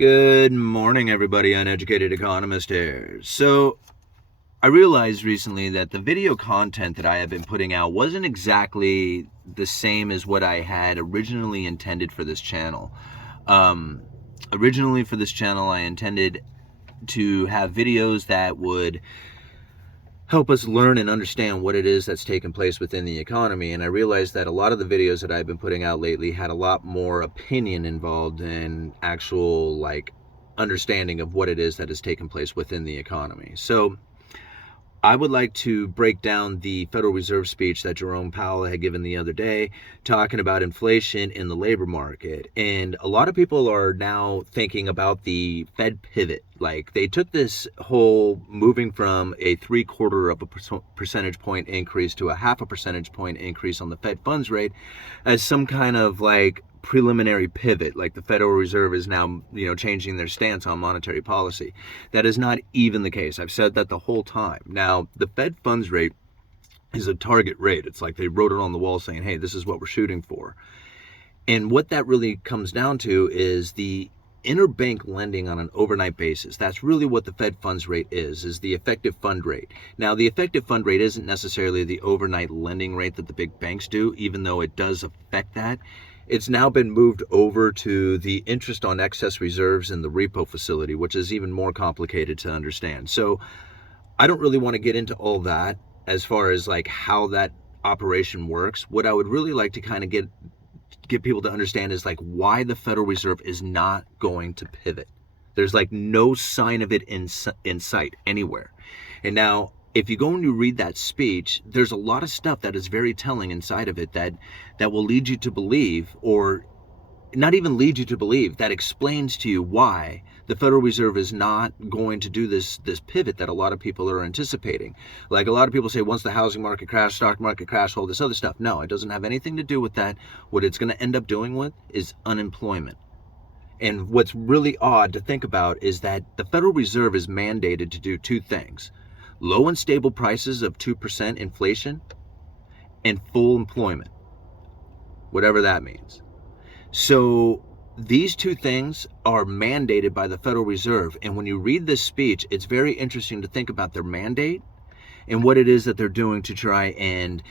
Good morning, everybody. Uneducated Economist here. So, I realized recently that the video content that I have been putting out wasn't exactly the same as what I had originally intended for this channel. Originally for this channel, I intended to have videos that would help us learn and understand what it is that's taking place within the economy. And I realized that a lot of the videos that I've been putting out lately had a lot more opinion involved than actual understanding of what it is that is taking place within the economy. So I would like to break down the Federal Reserve speech that Jerome Powell had given the other day, talking about inflation in the labor market. And a lot of people are now thinking about the Fed pivot. Like, they took this whole moving from a 3/4 of a percentage point increase to a 0.5 percentage point increase on the Fed funds rate as some kind of preliminary pivot, like the Federal Reserve is now changing their stance on monetary policy. That is not even the case. I've said that the whole time. Now, the Fed funds rate is a target rate. It's like they wrote it on the wall saying, hey, this is what we're shooting for. And what that really comes down to is the interbank lending on an overnight basis. That's really what the Fed funds rate is the effective fund rate. Now, the effective fund rate isn't necessarily the overnight lending rate that the big banks do, even though it does affect that. It's now been moved over to the interest on excess reserves in the repo facility, which is even more complicated to understand. So I don't really want to get into all that as far as how that operation works. What I would really like to kind of get people to understand is why the Federal Reserve is not going to pivot. There's no sign of it in sight anywhere. And now, if you go and you read that speech, there's a lot of stuff that is very telling inside of it that will lead you to believe, or not even lead you to believe, that explains to you why the Federal Reserve is not going to do this pivot that a lot of people are anticipating. Like, a lot of people say, once the housing market crash, stock market crash, all this other stuff. No, it doesn't have anything to do with that. What it's going to end up doing with is unemployment. And what's really odd to think about is that the Federal Reserve is mandated to do two things: low and stable prices of 2% inflation, and full employment, whatever that means. So these two things are mandated by the Federal Reserve. And when you read this speech, it's very interesting to think about their mandate and what it is that they're doing to try and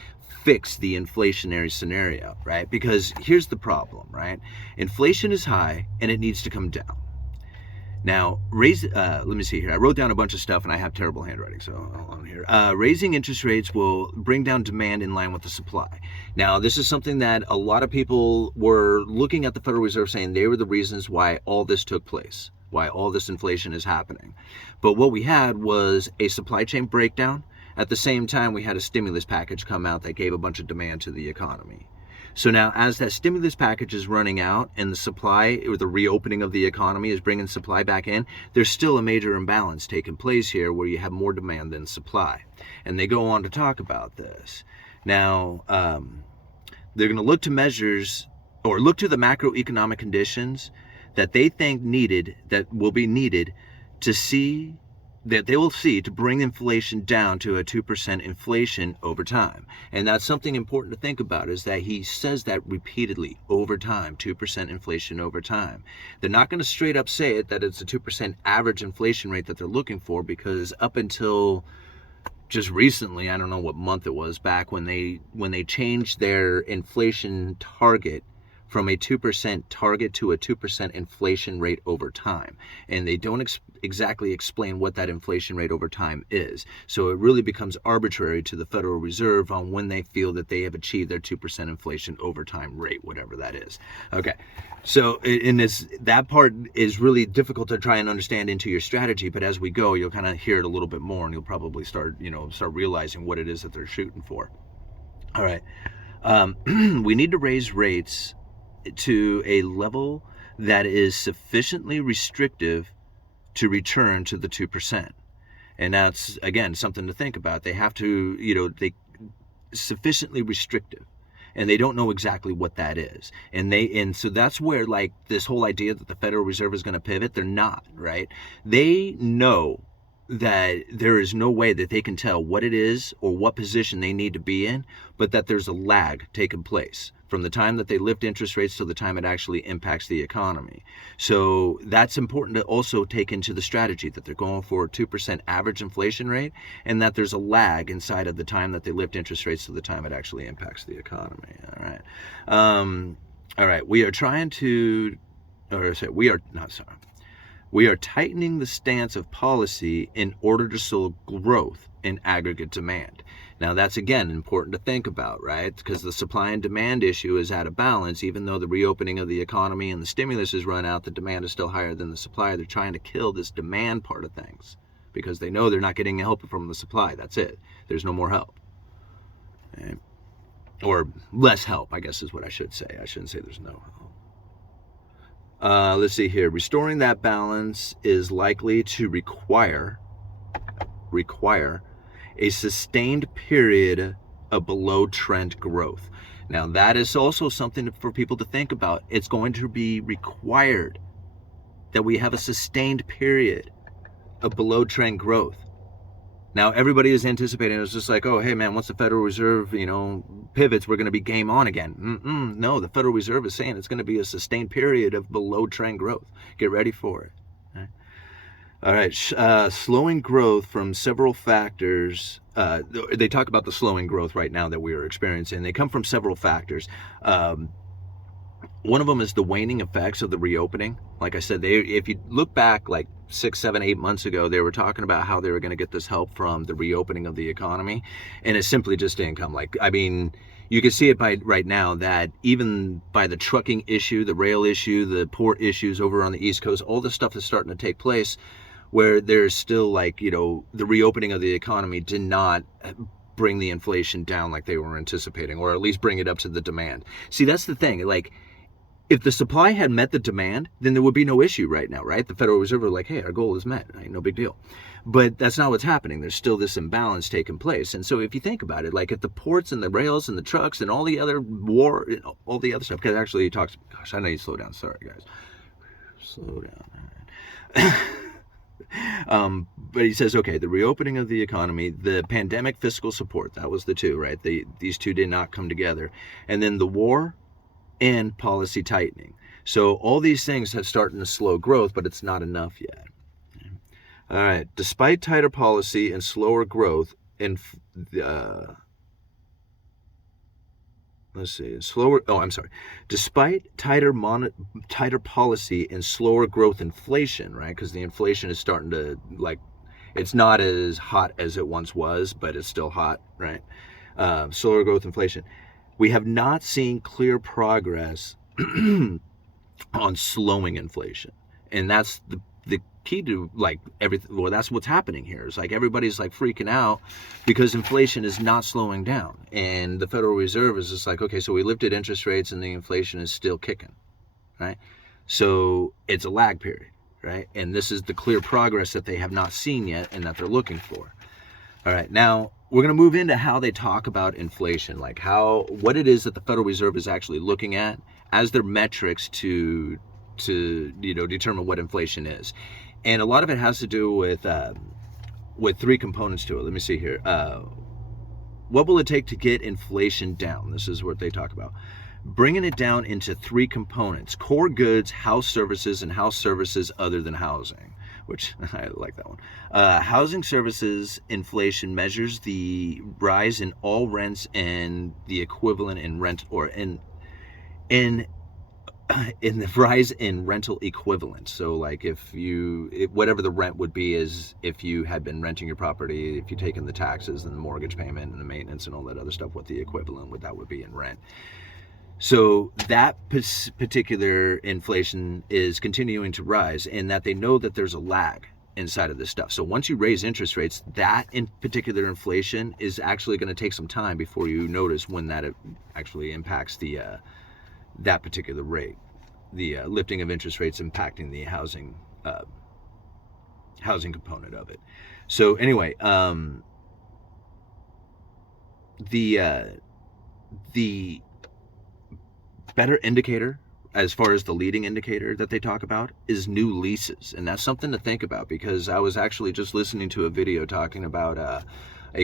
fix the inflationary scenario, right? Because here's the problem, right? Inflation is high and it needs to come down. Now, let me see here. I wrote down a bunch of stuff and I have terrible handwriting, so hold on here. Raising interest rates will bring down demand in line with the supply. Now, this is something that a lot of people were looking at the Federal Reserve saying they were the reasons why all this took place, why all this inflation is happening. But what we had was a supply chain breakdown. At the same time, we had a stimulus package come out that gave a bunch of demand to the economy. So now, as that stimulus package is running out and the supply, or the reopening of the economy is bringing supply back in, there's still a major imbalance taking place here where you have more demand than supply. And they go on to talk about this. Now, they're going to look to measures, or look to the macroeconomic conditions that they think that will be needed that they will see to bring inflation down to a 2% inflation over time. And that's something important to think about, is that he says that repeatedly, over time, 2% inflation over time. They're not going to straight up say it that it's a 2% average inflation rate that they're looking for, because up until just recently, I don't know what month it was, back when they changed their inflation target from a 2% target to a 2% inflation rate over time. And they don't exactly explain what that inflation rate over time is. So it really becomes arbitrary to the Federal Reserve on when they feel that they have achieved their 2% inflation over time rate, whatever that is. Okay, so that part is really difficult to try and understand into your strategy, but as we go, you'll kind of hear it a little bit more, and you'll probably start realizing what it is that they're shooting for. All right, we need to raise rates to a level that is sufficiently restrictive to return to the 2%. And that's, again, something to think about. They have to, they sufficiently restrictive. And they don't know exactly what that is. And so that's where this whole idea that the Federal Reserve is going to pivot, they're not, right? They know that there is no way that they can tell what it is or what position they need to be in, but that there's a lag taking place from the time that they lift interest rates to the time it actually impacts the economy. So that's important to also take into the strategy, that they're going for a 2% average inflation rate, and that there's a lag inside of the time that they lift interest rates to the time it actually impacts the economy. All right. We are trying to, or sorry, we are not sorry. We are tightening the stance of policy in order to slow growth in aggregate demand. Now, that's, again, important to think about, right? Because the supply and demand issue is out of balance. Even though the reopening of the economy and the stimulus has run out, the demand is still higher than the supply. They're trying to kill this demand part of things because they know they're not getting help from the supply. That's it. There's no more help. Okay? Or less help, I guess is what I should say. I shouldn't say there's no help. Let's see here. Restoring that balance is likely to require a sustained period of below trend growth. Now, that is also something for people to think about. It's going to be required that we have a sustained period of below trend growth. Now, everybody is anticipating, it's just like, oh, hey, man, once the Federal Reserve, pivots, we're going to be game on again. No, the Federal Reserve is saying it's going to be a sustained period of below trend growth. Get ready for it. All right. Slowing growth from several factors. They talk about the slowing growth right now that we are experiencing. They come from several factors. One of them is the waning effects of the reopening. Like I said, if you look back like 6, 7, 8 months ago, they were talking about how they were going to get this help from the reopening of the economy, and it simply just didn't come. You can see it by right now that even by the trucking issue, the rail issue, the port issues over on the East Coast, all this stuff is starting to take place where there's still the reopening of the economy did not bring the inflation down like they were anticipating, or at least bring it up to the demand. See, that's the thing. If the supply had met the demand, then there would be no issue right now, right? The Federal Reserve are like, hey, our goal is met. Right? No big deal. But that's not what's happening. There's still this imbalance taking place. And so if you think about it, if the ports and the rails and the trucks and all the other all the other stuff, because actually he talks, gosh, I know you slow down. Sorry, guys. Slow down. But he says, okay, the reopening of the economy, the pandemic fiscal support, that was the two, right? These two did not come together. And then the war and policy tightening. So all these things have started to slow growth, but it's not enough yet. All right. Despite tighter policy and slower growth, Despite tighter policy and slower growth inflation, right? Because the inflation is starting to it's not as hot as it once was, but it's still hot, right? Slower growth inflation. We have not seen clear progress on slowing inflation. And that's the key to everything. Well, that's what's happening here. It's everybody's freaking out because inflation is not slowing down. And the Federal Reserve is just okay, so we lifted interest rates and the inflation is still kicking, right? So it's a lag period, right? And this is the clear progress that they have not seen yet and that they're looking for. All right, now we're going to move into how they talk about inflation, what it is that the Federal Reserve is actually looking at as their metrics to determine what inflation is. And a lot of it has to do with three components to it. Let me see here. What will it take to get inflation down? This is what they talk about. Bringing it down into three components: core goods, house services, and house services other than housing, which I like that one. Housing services inflation measures the rise in all rents and the equivalent in rent, or in the rise in rental equivalent. So whatever the rent would be is if you had been renting your property, if you've taken the taxes and the mortgage payment and the maintenance and all that other stuff, what the equivalent would be in rent. So that particular inflation is continuing to rise, and that they know that there's a lag inside of this stuff. So once you raise interest rates, that in particular inflation is actually going to take some time before you notice when that actually impacts that particular rate. The lifting of interest rates impacting the housing component of it. So anyway, the better indicator, as far as the leading indicator that they talk about, is new leases. And that's something to think about, because I was actually just listening to a video talking about a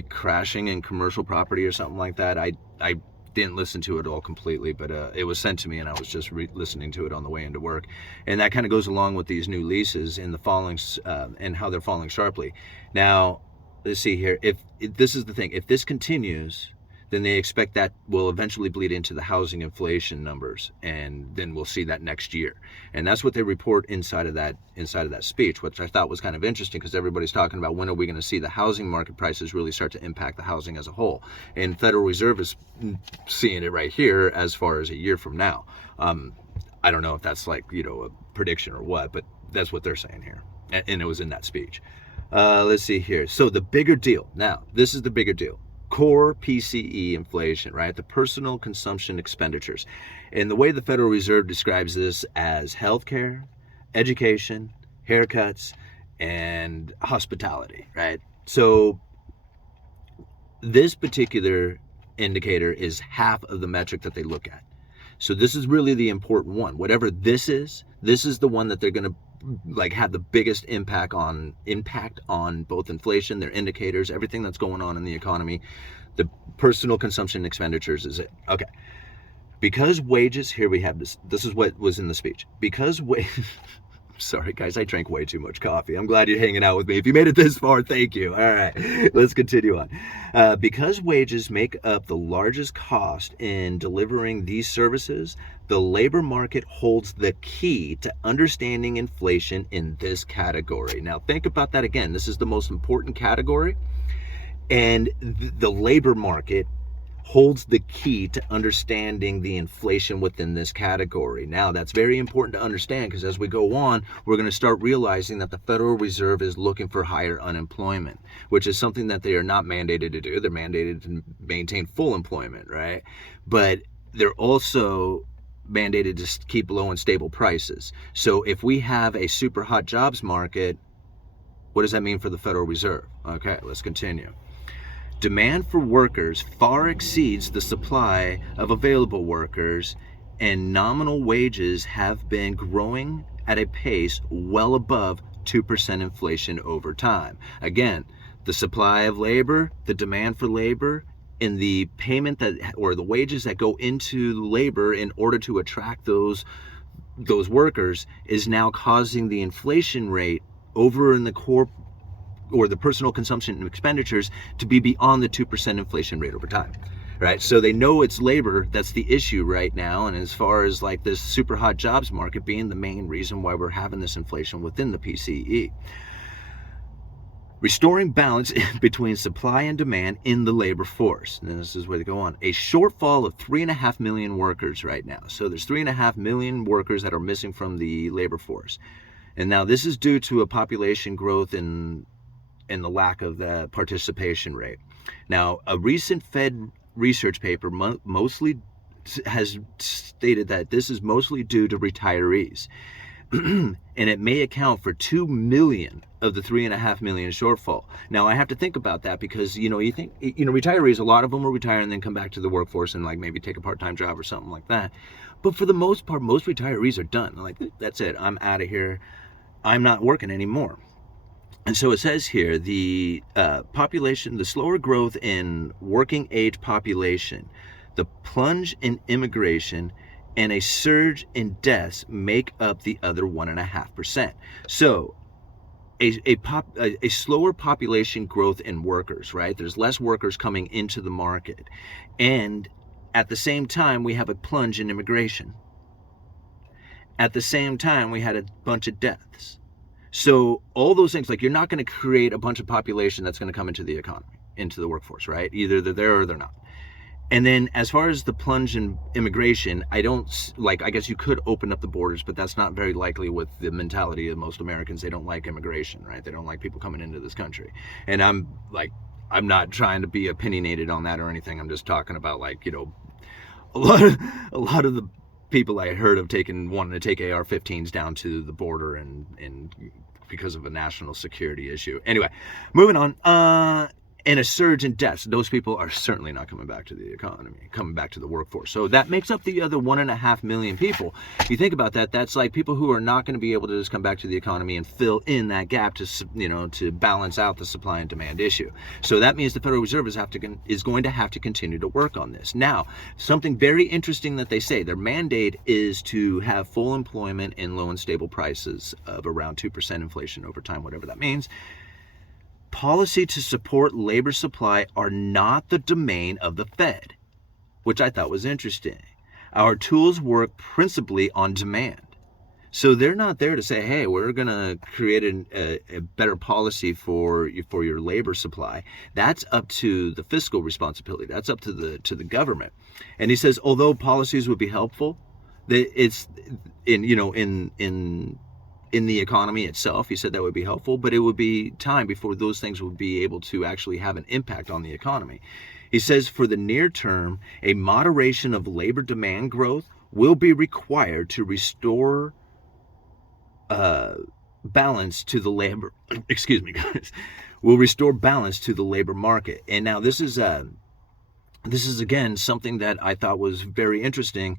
crashing in commercial property or something like that. I didn't listen to it all completely, but it was sent to me, and I was just listening to it on the way into work. And that kind of goes along with these new leases and the falling, and how they're falling sharply. Now, let's see here. If this is the thing, if this continues, then they expect that will eventually bleed into the housing inflation numbers, and then we'll see that next year. And that's what they report inside of that speech, which I thought was kind of interesting, because everybody's talking about when are we going to see the housing market prices really start to impact the housing as a whole. And Federal Reserve is seeing it right here as far as a year from now. I don't know if that's like, a prediction or what, but that's what they're saying here. And it was in that speech. Let's see here. So the bigger deal. Now, this is the bigger deal. Core PCE inflation, right? The personal consumption expenditures. And the way the Federal Reserve describes this as healthcare, education, haircuts, and hospitality, right? So this particular indicator is half of the metric that they look at. So this is really the important one. Whatever this is the one that they're going to have the biggest impact on both inflation, their indicators, everything that's going on in the economy. The personal consumption expenditures is it. Okay. Because wages, here we have this is what was in the speech. Because sorry guys, I drank way too much coffee. I'm glad you're hanging out with me. If you made it this far, thank you. All right, let's continue on. Because wages make up the largest cost in delivering these services, the labor market holds the key to understanding inflation in this category. Now think about that again. This is the most important category, and the labor market holds the key to understanding the inflation within this category. Now, that's very important to understand, because as we go on, we're going to start realizing that the Federal Reserve is looking for higher unemployment, which is something that they are not mandated to do. They're mandated to maintain full employment, right? But they're also mandated to keep low and stable prices. So if we have a super hot jobs market, what does that mean for the Federal Reserve? Okay, let's continue. Demand for workers far exceeds the supply of available workers, and nominal wages have been growing at a pace well above 2% inflation over time. Again, the supply of labor, the demand for labor, and the payment or the wages that go into labor in order to attract those workers is now causing the inflation rate over in the core or the personal consumption and expenditures to be beyond the 2% inflation rate over time, right? So they know it's labor that's the issue right now. And as far as like this super hot jobs market being the main reason why we're having this inflation within the PCE. Restoring balance between supply and demand in the labor force. And this is where they go on. A shortfall of 3.5 million workers right now. So there's 3.5 million workers that are missing from the labor force. And now this is due to a population growth in the lack of the participation rate. Now, a recent Fed research paper mostly has stated that this is mostly due to retirees. And it may account for 2 million of the 3.5 million shortfall. Now, I have to think about that because, you think, retirees, a lot of them will retire and then come back to the workforce and like maybe take a part-time job or something like that. But for the most part, most retirees are done. Like, that's it. I'm out of here. I'm not working anymore. And so it says here, the population, the slower growth in working age population, the plunge in immigration, and a surge in deaths make up the other 1.5%. So a slower population growth in workers, right? There's less workers coming into the market. And at the same time, we have a plunge in immigration. At the same time, we had a bunch of deaths. So all those things, like you're not going to create a bunch of population that's going to come into the economy, into the workforce, right? Either they're there or they're not. And then as far as the plunge in immigration, I guess you could open up the borders, but that's not very likely with the mentality of most Americans. They don't like immigration, right? They don't like people coming into this country. And I'm not trying to be opinionated on that or anything. I'm just talking about a lot of the people I heard of wanting to take AR-15s down to the border and because of a national security issue. Anyway, moving on. and a surge in deaths. Those people are certainly not coming back to the economy, coming back to the workforce. So that makes up the other 1.5 million people. You think about that, that's like people who are not going to be able to just come back to the economy and fill in that gap to, to balance out the supply and demand issue. So that means the Federal Reserve is going to have to continue to work on this. Now, something very interesting that they say, their mandate is to have full employment and low and stable prices of around 2% inflation over time, whatever that means. Policy to support labor supply are not the domain of the Fed, which I thought was interesting. Our tools work principally on demand. So they're not there to say, hey, we're going to create a better policy for your labor supply. That's up to the fiscal responsibility. That's up to the government. And he says, although policies would be helpful, it's in the economy itself, he said that would be helpful, but it would be time before those things would be able to actually have an impact on the economy. He says for the near term, a moderation of labor demand growth will be required to restore balance to the labor, excuse me guys, will restore balance to the labor market. And now this is again something that I thought was very interesting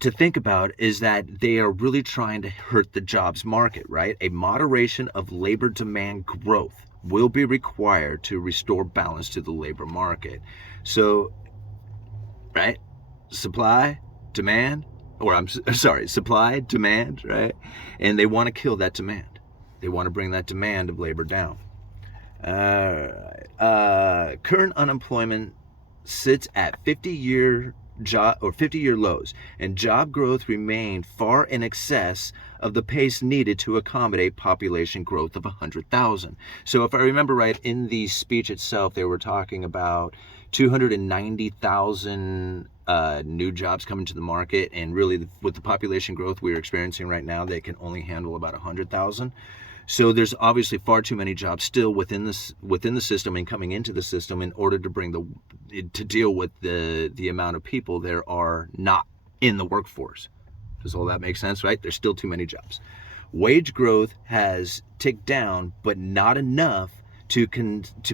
to think about, is that they are really trying to hurt the jobs market, right? A moderation of labor demand growth will be required to restore balance to the labor market. So, right? Supply, demand, supply, demand, right? And they want to kill that demand. They want to bring that demand of labor down. Current unemployment sits at 50-year lows, and job growth remained far in excess of the pace needed to accommodate population growth of 100,000. So if I remember right, in the speech itself, they were talking about 290,000 new jobs coming to the market, and really with the population growth we're experiencing right now, they can only handle about 100,000. So there's obviously far too many jobs still within the system and coming into the system in order to deal with the amount of people there are not in the workforce. Does all that make sense, right? There's still too many jobs. Wage growth has ticked down, but not enough to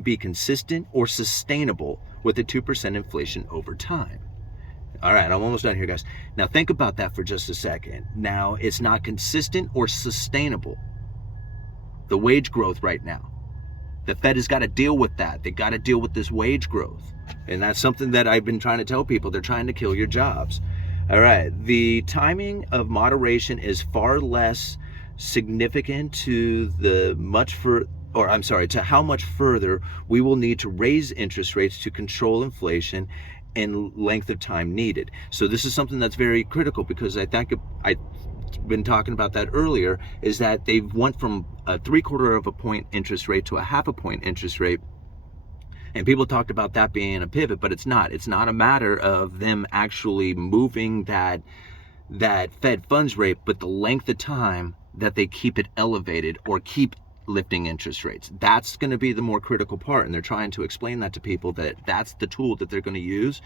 be consistent or sustainable with a 2% inflation over time. All right, I'm almost done here, guys. Now think about that for just a second. Now, it's not consistent or sustainable, the wage growth right now. The Fed has got to deal with that. They got to deal with this wage growth. And that's something that I've been trying to tell people. They're trying to kill your jobs. All right, the timing of moderation is far less significant to how much further we will need to raise interest rates to control inflation and length of time needed. So this is something that's very critical, because I think I've been talking about that earlier, is that they've went from a 3/4 of a point interest rate to a 1/2 point interest rate. And people talked about that being a pivot, but it's not. It's not a matter of them actually moving that Fed funds rate, but the length of time that they keep it elevated or keep lifting interest rates. That's going to be the more critical part, and they're trying to explain that to people, that that's the tool that they're going to use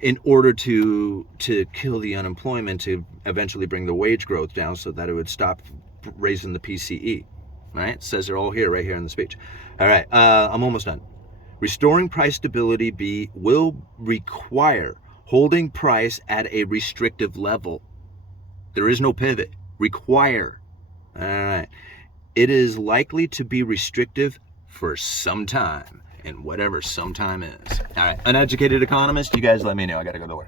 in order to kill the unemployment, to eventually bring the wage growth down so that it would stop raising the PCE. Right? It says they're all here, right here in the speech. All right, I'm almost done. Restoring price stability will require holding price at a restrictive level. There is no pivot. Require. All right. It is likely to be restrictive for some time, and whatever some time is. All right, Uneducated Economist, you guys let me know. I got to go to work.